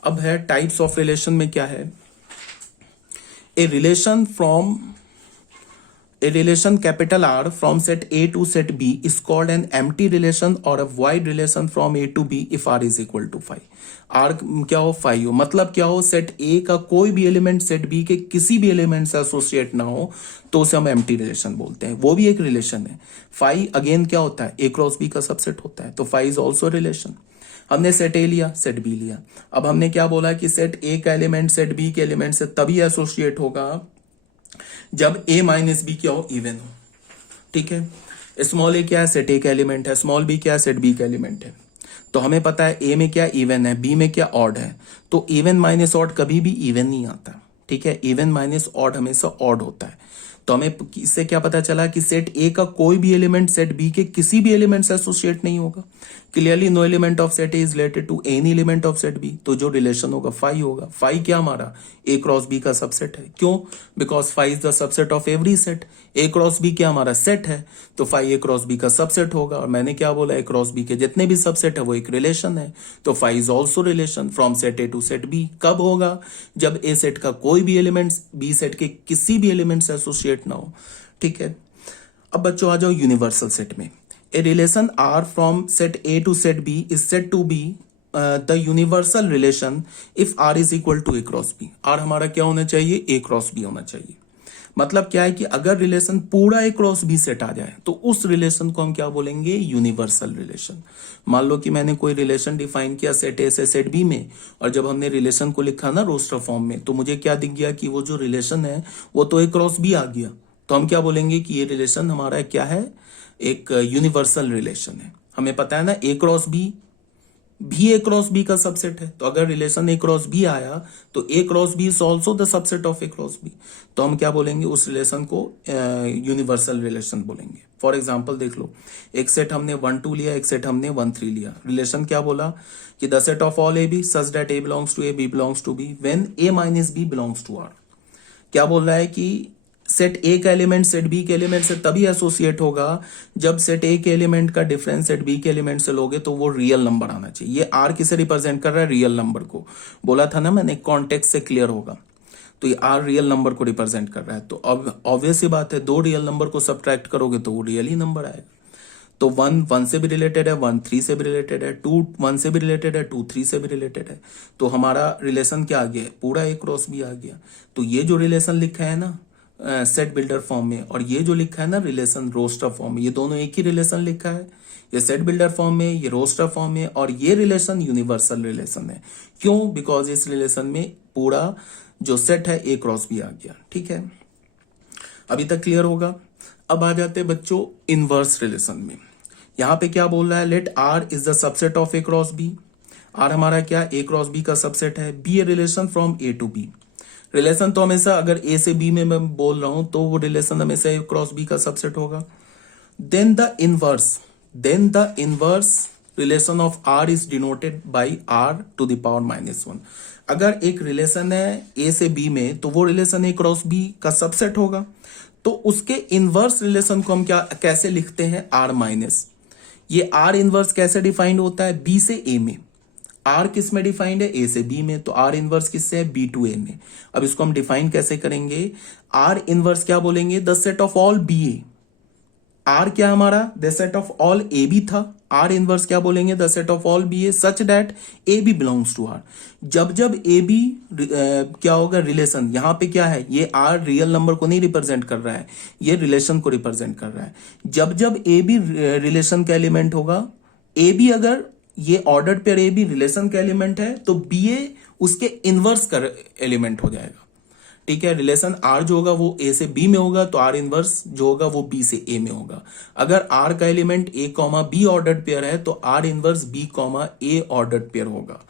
अब है टाइप्स ऑफ रिलेशन में क्या है, a relation capital R from set A to set B is called an empty relation or a void relation from A to B if R is equal to 5। R क्या हो 5 हो, मतलब क्या हो, set A का कोई भी element set B के किसी भी एलिमेंट से एसोसिएट ना हो, तो उसे हम एम्प्टी रिलेशन बोलते हैं। वो भी एक रिलेशन है। 5 अगेन क्या होता है, A क्रॉस B का सबसेट होता है, तो 5 इज ऑल्सो रिलेशन। हमने सेट ए लिया, सेट बी लिया, अब हमने क्या बोला कि सेट ए का एलिमेंट सेट बी के एलिमेंट से तभी एसोसिएट होगा जब ए माइनस बी क्या हो, इवन हो। ठीक है, स्मॉल ए क्या है, सेट ए का एलिमेंट है, स्मॉल बी क्या है, सेट बी का एलिमेंट है। तो हमें पता है ए में क्या इवन है, बी में क्या ऑड है, तो इवन माइनस ऑड कभी भी इवन नहीं आता। ठीक है, इवन माइनस ऑड हमेशा ऑड होता है। तो हमें इससे क्या पता चला कि सेट ए का कोई भी एलिमेंट सेट बी के किसी भी एलिमेंट से एसोसिएट नहीं होगा। Clearly no element of set A is related to any element of set B, तो जो रिलेशन होगा फाई होगा। फाई क्या हमारा ए क्रॉस बी का सबसेट है। क्यों, because phi is the subset of every set. A cross B क्या हमारा सेट है, तो फाई ए क्रॉस बी का सबसेट होगा। और मैंने क्या बोला, ए क्रॉस बी के जितने भी सबसेट है वो एक रिलेशन है, तो phi is also relation from set A to set B. कब होगा, जब ए सेट का कोई भी एलिमेंट बी सेट के किसी भी एलिमेंट से एसोसिएट ना हो। ठीक है, अब बच्चों आ जाओ यूनिवर्सल सेट में। A relation R from set A to set B is set to B the universal relation if R is equal to A cross B. R हमारा क्या होना चाहिए, ए क्रॉस बी होना चाहिए। मतलब क्या है कि अगर रिलेशन पूरा ए क्रॉस बी सेट आ जाए तो उस रिलेशन को हम क्या बोलेंगे, यूनिवर्सल रिलेशन। मान लो कि मैंने कोई रिलेशन डिफाइन किया सेट ए से सेट बी में, और जब हमने रिलेशन को लिखा ना रोस्टर फॉर्म में, तो मुझे क्या दिख गया कि वो जो रिलेशन है वो तो ए क्रॉस बी आ गया, तो हम क्या बोलेंगे कि ये रिलेशन हमारा क्या है, एक यूनिवर्सल रिलेशन है। हमें पता है ना ए क्रॉस बी भी ए क्रॉस बी का सबसेट है, तो अगर रिलेशन ए क्रॉस बी आया तो A cross B is also the subset of A cross B, तो हम क्या बोलेंगे, उस रिलेशन को यूनिवर्सल रिलेशन बोलेंगे। फॉर एग्जाम्पल देख लो, एक सेट हमने 1,2 लिया, एक सेट हमने 1,3 लिया। रिलेशन क्या बोला कि the set of all A B such that A belongs to A, B belongs to B, when A minus B belongs to R. क्या बोल रहा है कि सेट ए का एलिमेंट सेट बी के एलिमेंट से तभी एसोसिएट होगा जब सेट ए के एलिमेंट का डिफरेंस सेट बी के एलिमेंट से लोगे तो वो रियल नंबर आना चाहिए। ये आर किसे रिप्रेजेंट कर रहा है, रियल नंबर को। बोला था ना मैंने, कॉन्टेक्स्ट से क्लियर होगा, तो ये आर रियल नंबर को रिप्रेजेंट कर रहा है। तो अब ऑब्वियस सी बात है, दो रियल नंबर को सब्ट्रैक्ट करोगे तो वो रियल ही नंबर आएगा। तो 1 से भी रिलेटेड है, 1 3 से भी रिलेटेड है, 2 1 से भी रिलेटेड है, 2 3 से भी रिलेटेड है। तो हमारा रिलेशन क्या आ गया, पूरा ए क्रॉस बी आ गया। तो ये जो रिलेशन लिखा है ना सेट बिल्डर फॉर्म में, और ये जो लिखा है ना रिलेशन रोस्टर फॉर्म में, ये दोनों एक ही रिलेशन लिखा है। ये सेट बिल्डर फॉर्म में, ये रोस्टर फॉर्म में, और ये रिलेशन यूनिवर्सल रिलेशन है। क्यों? बिकॉज इस रिलेशन में पूरा जो सेट है ए क्रॉस बी आ गया। ठीक है, अभी तक क्लियर होगा। अब आ जाते हैं बच्चों इनवर्स रिलेशन में। यहां पे क्या बोल रहा है, let R is the subset of A cross B. R हमारा क्या, ए क्रॉस बी का सबसेट है। Be a relation from A to B. Relation तो हमेशा अगर ए से बी में मैं बोल रहा हूं तो वो रिलेशन हमेशा ए क्रॉस बी का सबसेट होगा। Then the inverse relation of R is denoted by R to the power -1। अगर एक रिलेशन है ए से बी में तो वो रिलेशन ए क्रॉस बी का सबसेट होगा। तो उसके इनवर्स रिलेशन को हम क्या कैसे लिखते हैं, आर माइनस। ये आर इनवर्स कैसे डिफाइंड होता है, बी से ए में। आर किस में डिफाइंड है, ए से बी में, तो आर इनवर्स किससे है, बी टू ए में। अब इसको हम डिफाइन कैसे करेंगे, आर इनवर्स क्या बोलेंगे, the set of all B A. R क्या हमारा, the set of all A B था। आर इनवर्स क्या बोलेंगे, the set of all B A such that A B belongs to R. जब ए बी क्या होगा, रिलेशन, यहां पे क्या है, ये आर रियल नंबर को नहीं रिप्रेजेंट कर रहा है, ये रिलेशन को रिप्रेजेंट कर रहा है। जब ए बी रिलेशन का एलिमेंट होगा, ए बी अगर ये ordered pair A B relation का एलिमेंट है तो बी ए उसके इनवर्स का एलिमेंट हो जाएगा। ठीक है, रिलेशन आर जो होगा वो ए से बी में होगा तो आर इनवर्स जो होगा वो बी से ए में होगा। अगर आर का element A comma B ordered pair है तो R inverse B comma A ordered pair होगा।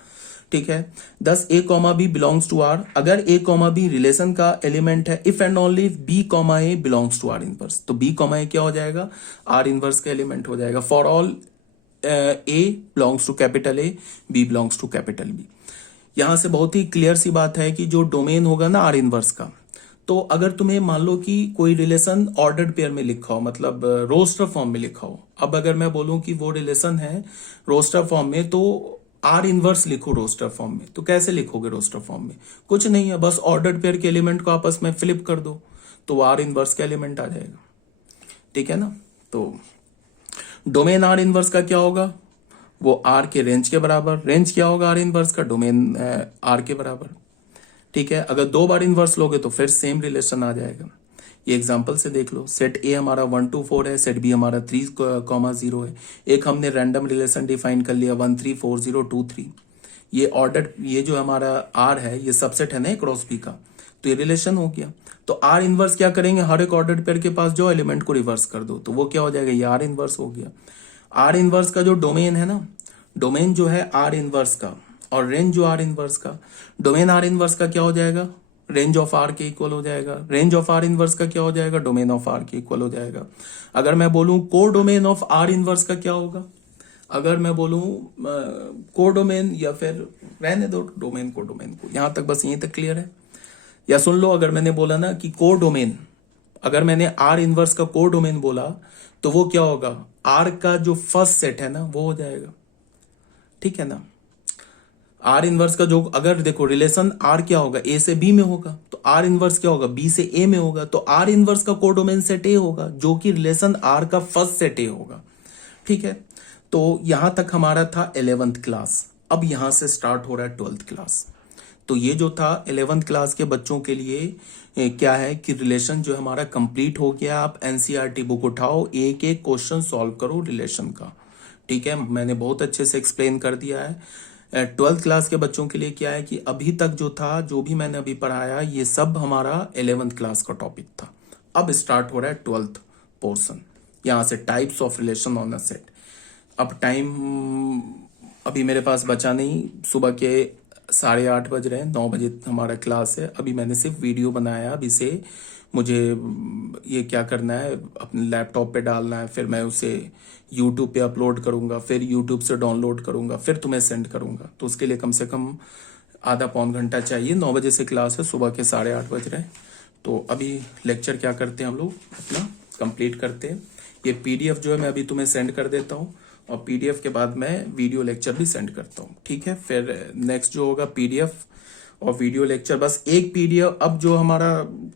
ठीक है, thus A comma B belongs to R. अगर ए कॉमा बी रिलेशन का एलिमेंट है, if and only B comma A belongs to R inverse, तो B comma A क्या हो जाएगा, आर इनवर्स का एलिमेंट हो जाएगा। For all A belongs to capital A, B belongs to capital B. यहां से बहुत ही क्लियर सी बात है कि जो डोमेन होगा ना आर इनवर्स का, तो अगर तुम्हें मान लो कि कोई रिलेशन ऑर्डर्ड पेयर में लिखा हो, मतलब रोस्टर फॉर्म में लिखा हो। अब अगर मैं बोलूं कि वो रिलेशन है रोस्टर फॉर्म में, तो आर इनवर्स लिखो रोस्टर फॉर्म में, तो कैसे लिखोगे रोस्टर फॉर्म में, कुछ नहीं है, बस ऑर्डर्ड पेयर के एलिमेंट को आपस में फ्लिप कर दो तो आर इनवर्स का एलिमेंट आ जाएगा। ठीक है ना, तो डोमेन आर इनवर्स का क्या होगा, वो आर के रेंज के बराबर। रेंज क्या होगा आर इनवर्स का, डोमेन आर के बराबर। ठीक है, अगर दो बार इनवर्स लोगे तो फिर सेम रिलेशन आ जाएगा। ये एग्जांपल से देख लो, सेट ए हमारा 1 2 4 है, सेट बी हमारा 3, 0 है। एक हमने रैंडम रिलेशन डिफाइन कर लिया 1 3 4 0 2 3। ये ऑर्डर, ये जो हमारा आर है ये सबसेट है ना क्रॉस बी का, तो ये रिलेशन हो गया। तो आर इनवर्स क्या करेंगे, हर एक ऑर्डर्ड पेयर के पास जो एलिमेंट को रिवर्स कर दो तो वो क्या हो जाएगा, ये आर इनवर्स हो गया। आर इनवर्स का जो डोमेन है ना, डोमेन जो है आर इनवर्स का और रेंज जो आर इनवर्स का, डोमेन आर इनवर्स का क्या हो जाएगा, रेंज ऑफ आर के इक्वल हो जाएगा। रेंज ऑफ आर इनवर्स का क्या हो जाएगा, डोमेन ऑफ आर के इक्वल हो जाएगा। अगर मैं बोलूं को डोमेन ऑफ आर इनवर्स का क्या होगा, अगर मैं बोलूं को डोमेन, या फिर रहने दो डोमेन को, यहां तक बस यहीं तक क्लियर है। या सुन लो, अगर मैंने बोला ना कि को डोमेन, अगर मैंने आर इनवर्स का को डोमेन बोला तो वो क्या होगा, आर का जो फर्स्ट सेट है ना वो हो जाएगा। ठीक है ना, आर इनवर्स का जो, अगर देखो रिलेशन आर क्या होगा, ए से बी में होगा, तो आर इनवर्स क्या होगा, बी से ए में होगा, तो आर इनवर्स का कोडोमेन सेट ए होगा जो कि रिलेशन आर का फर्स्ट सेट ए होगा। ठीक है, तो यहां तक हमारा था 11th क्लास। अब यहां से स्टार्ट हो रहा है 12th क्लास। तो ये जो था 11th क्लास के बच्चों के लिए क्या है कि रिलेशन जो हमारा कंप्लीट हो गया। आप एनसीईआरटी बुक उठाओ, एक एक क्वेश्चन सॉल्व करो रिलेशन का। ठीक है, मैंने बहुत अच्छे से एक्सप्लेन कर दिया है। 12th क्लास के बच्चों के लिए क्या है कि अभी तक जो था, जो भी मैंने अभी पढ़ाया, ये सब हमारा 11th क्लास का टॉपिक था। अब स्टार्ट हो रहा है 12th पोर्सन, यहां से types of relation on a set. अब टाइम अभी मेरे पास बचा नहीं, सुबह के 8:30 बज रहे हैं, 9 बजे हमारा क्लास है। अभी मैंने सिर्फ वीडियो बनाया, अब इसे मुझे ये क्या करना है, अपने लैपटॉप पे डालना है, फिर मैं उसे यूट्यूब पे अपलोड करूंगा, फिर यूट्यूब से डाउनलोड करूंगा, फिर तुम्हें सेंड करूंगा। तो उसके लिए कम से कम आधा पौन घंटा चाहिए। 9 बजे से क्लास है, सुबह के 8:30 बज रहे हैं। तो अभी लेक्चर क्या करते हैं, हम लोग अपना कंप्लीट करते हैं। ये पीडीएफ जो है मैं अभी तुम्हें सेंड कर देता हूँ, और पीडीएफ के बाद मैं वीडियो लेक्चर भी सेंड करता हूँ। ठीक है, फिर नेक्स्ट जो होगा पीडीएफ और वीडियो लेक्चर, बस एक पीडीएफ। अब जो हमारा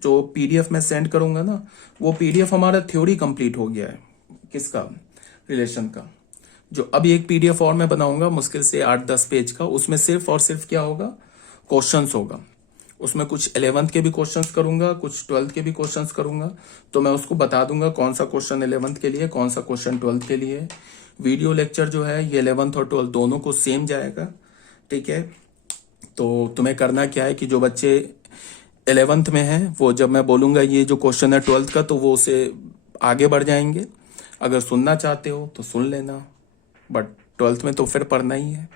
जो पीडीएफ मैं सेंड करूंगा ना, वो पीडीएफ हमारा थ्योरी कंप्लीट हो गया है, किसका, रिलेशन का। जो अब एक पीडीएफ और मैं बनाऊंगा मुश्किल से 8-10 पेज का, उसमें सिर्फ और सिर्फ क्या होगा, क्वेश्चंस होगा। उसमें कुछ 11th के भी क्वेश्चंस करूंगा, कुछ 12th के भी क्वेश्चंस करूंगा। तो मैं उसको बता दूंगा कौन सा क्वेश्चन 11th के लिए, कौन सा क्वेश्चन 12th के लिए। वीडियो लेक्चर जो है ये 11th और 12th दोनों को सेम जाएगा, ठीक है। तो तुम्हें करना क्या है कि जो बच्चे 11th में हैं वो जब मैं बोलूंगा ये जो क्वेश्चन है 12th का, तो वो उसे आगे बढ़ जाएंगे। अगर सुनना चाहते हो तो सुन लेना, बट 12th में तो फिर पढ़ना ही है,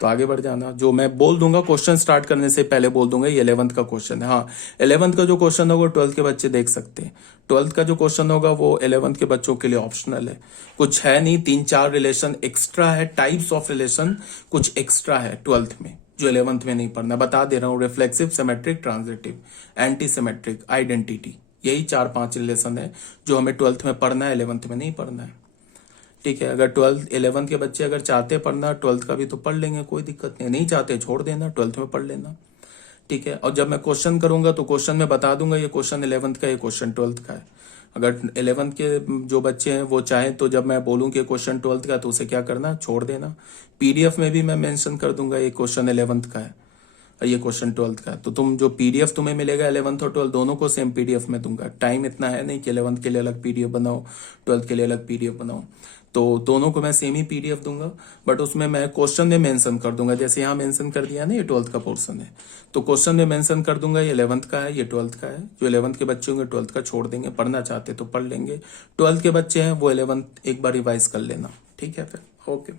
तो आगे बढ़ जाना। जो मैं बोल दूंगा क्वेश्चन स्टार्ट करने से पहले बोल दूंगा ये 11th का क्वेश्चन है। हाँ, 11th का जो क्वेश्चन होगा 12th के बच्चे देख सकते हैं। 12th का जो क्वेश्चन होगा वो 11th के बच्चों के लिए ऑप्शनल है, कुछ है नहीं। 3-4 रिलेशन एक्स्ट्रा है, टाइप्स ऑफ रिलेशन कुछ एक्स्ट्रा है 12th में, जो 11th में नहीं पढ़ना। बता दे रहा हूँ, reflexive, symmetric, transitive, anti symmetric, identity, यही 4-5 रिलेशन है जो हमें 12th में पढ़ना है, 11th में नहीं पढ़ना है, ठीक है। अगर 11th के बच्चे अगर चाहते पढ़ना 12th का भी तो पढ़ लेंगे, कोई दिक्कत नहीं। नहीं चाहते छोड़ देना, 12th में पढ़ लेना, ठीक है। और जब मैं क्वेश्चन करूंगा तो क्वेश्चन में बता दूंगा ये क्वेश्चन 11th का, ये क्वेश्चन 12th का है। अगर 11th के जो बच्चे हैं वो चाहें तो जब मैं बोलूं कि क्वेश्चन 12th का, तो उसे क्या करना, छोड़ देना। पीडीएफ में भी मैं मेंशन कर दूंगा ये क्वेश्चन 11th का है और ये क्वेश्चन 12th का है। तो तुम जो पीडीएफ तुम्हें मिलेगा 11th और 12th दोनों को सेम पीडीएफ में दूंगा। टाइम इतना है नहीं कि 11th के लिए अलग पीडीएफ बनाओ, 12th के लिए अलग पीडीएफ बनाओ। तो दोनों को मैं सेम ही पीडीएफ दूंगा, बट उसमें मैं क्वेश्चन में मेंशन कर दूंगा। जैसे यहाँ मेंशन कर दिया ना ये 12th का पोर्शन है, तो क्वेश्चन में मेंशन कर दूंगा ये 11th का है, ये 12th का है। जो 11th के बच्चे होंगे 12th का छोड़ देंगे, पढ़ना चाहते तो पढ़ लेंगे। 12th के बच्चे हैं वो 11th एक बार रिवाइज कर लेना, ठीक है। फिर ओके।